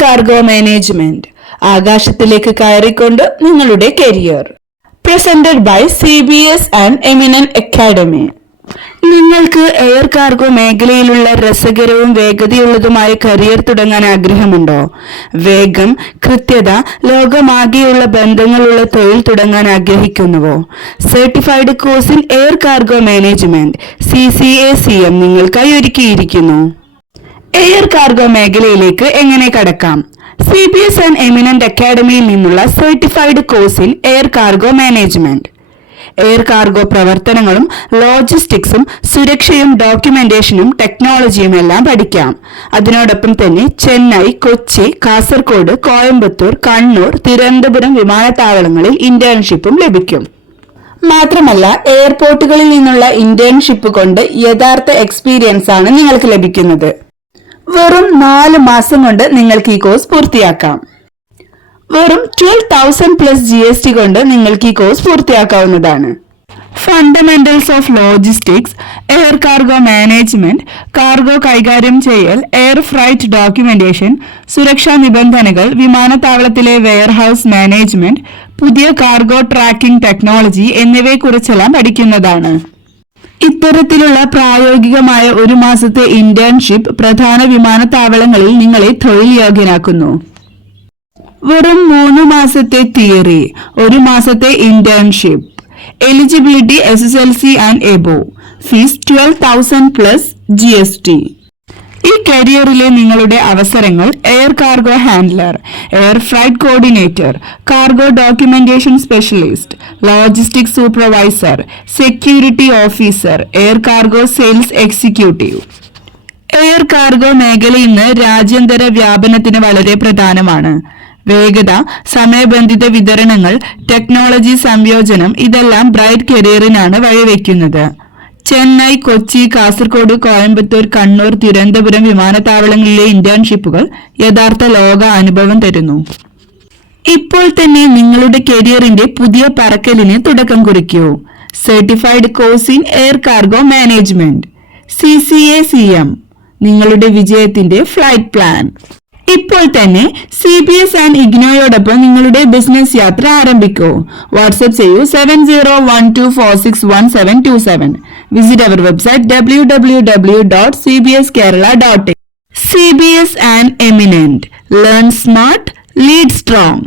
Cargo management ആകാശത്തിലേക്ക് കയറിക്കൊണ്ട് നിങ്ങളുടെ career presented by C B S and eminent academy നിങ്ങൾക്ക് എയർ കാർഗോ മേഖലയിലുള്ള രസകരവും വേഗതയുള്ളതുമായ കരിയർ തുടങ്ങാൻ ആഗ്രഹമുണ്ടോ? വേഗം കൃത്യത ലോകമാകെയുള്ള ബന്ധങ്ങളുള്ള തൊഴിൽ തുടങ്ങാൻ ആഗ്രഹിക്കുന്നുവോ? സർട്ടിഫൈഡ് കോഴ്സിൽ air cargo management C C A C M നിങ്ങൾക്കായി ഒരുക്കിയിരിക്കുന്നു. എയർ കാർഗോ മേഖലയിലേക്ക് എങ്ങനെ കടക്കാം? C B S and eminent അക്കാഡമിയിൽ നിന്നുള്ള സർട്ടിഫൈഡ് കോഴ്സിൽ air cargo management air cargo പ്രവർത്തനങ്ങളും ലോജിസ്റ്റിക്സും സുരക്ഷയും ഡോക്യുമെന്റേഷനും ടെക്നോളജിയും എല്ലാം പഠിക്കാം. അതിനോടൊപ്പം തന്നെ ചെന്നൈ കൊച്ചി കാസർഗോഡ് കോയമ്പത്തൂർ കണ്ണൂർ തിരുവനന്തപുരം വിമാനത്താവളങ്ങളിൽ ഇന്റേൺഷിപ്പും ലഭിക്കും. മാത്രമല്ല എയർപോർട്ടുകളിൽ നിന്നുള്ള ഇന്റേൺഷിപ്പ് കൊണ്ട് യഥാർത്ഥ എക്സ്പീരിയൻസ് ആണ് നിങ്ങൾക്ക് ലഭിക്കുന്നത്. വെറും നാല് മാസം കൊണ്ട് നിങ്ങൾക്ക് ഈ കോഴ്സ് പൂർത്തിയാക്കാം. വെറും twelve thousand plus G S T കൊണ്ട് നിങ്ങൾക്ക് ഈ course പൂർത്തിയാക്കാവുന്നതാണ്. Fundamentals of logistics air cargo management cargo കൈകാര്യം ചെയ്യൽ എയർ ഫ്രൈറ്റ് ഡോക്യുമെന്റേഷൻ സുരക്ഷാ നിബന്ധനകൾ വിമാനത്താവളത്തിലെ വെയർഹൌസ് മാനേജ്മെന്റ് പുതിയ കാർഗോ ട്രാക്കിംഗ് ടെക്നോളജി എന്നിവയെക്കുറിച്ചെല്ലാം പഠിക്കുന്നതാണ്. ഇത്തരത്തിലുള്ള പ്രായോഗികമായ ഒരു മാസത്തെ ഇന്റേൺഷിപ്പ് പ്രധാന വിമാനത്താവളങ്ങളിൽ നിങ്ങളെ തൊഴിൽ യോഗ്യനാക്കുന്നു വെറും മൂന്ന് മാസത്തെ തിയറി ഒരു മാസത്തെ internship eligibility S S L C and above fees twelve thousand plus G S T ഈ കരിയറിലെ നിങ്ങളുടെ അവസരങ്ങൾ air cargo handler air flight coordinator cargo documentation specialist logistic supervisor security officer air cargo sales executive. Air cargo മേഖല ഇന്ന് രാജ്യാന്തര വ്യാപനത്തിന് വളരെ പ്രധാനമാണ്. വേഗത സമയബന്ധിത വിതരണങ്ങൾ ടെക്നോളജി സംയോജനം ഇതെല്ലാം ബ്രൈറ്റ് കരിയറിനാണ് വഴിവെക്കുന്നത്. ചെന്നൈ കൊച്ചി കാസർഗോഡ് കോയമ്പത്തൂർ കണ്ണൂർ തിരുവനന്തപുരം വിമാനത്താവളങ്ങളിലെ ഇന്റേൺഷിപ്പുകൾ യഥാർത്ഥ ലോക അനുഭവം തരുന്നു. ഇപ്പോൾ തന്നെ നിങ്ങളുടെ കരിയറിന്റെ പുതിയ പറക്കലിന് തുടക്കം കുറിക്കൂ. Certified course in air cargo management C C A C M നിങ്ങളുടെ വിജയത്തിന്റെ ഫ്ലൈറ്റ് പ്ലാൻ ഇപ്പോൾ തന്നെ സി ബി എസ് ആൻഡ് ഇഗ്നോയോടൊപ്പം നിങ്ങളുടെ ബിസിനസ് യാത്ര ആരംഭിക്കൂ വാട്സ്ആപ്പ് ചെയ്യൂ seven zero one two four six one seven two seven visit our website W W W dot C B S Kerala dot C B S and eminent learn smart lead strong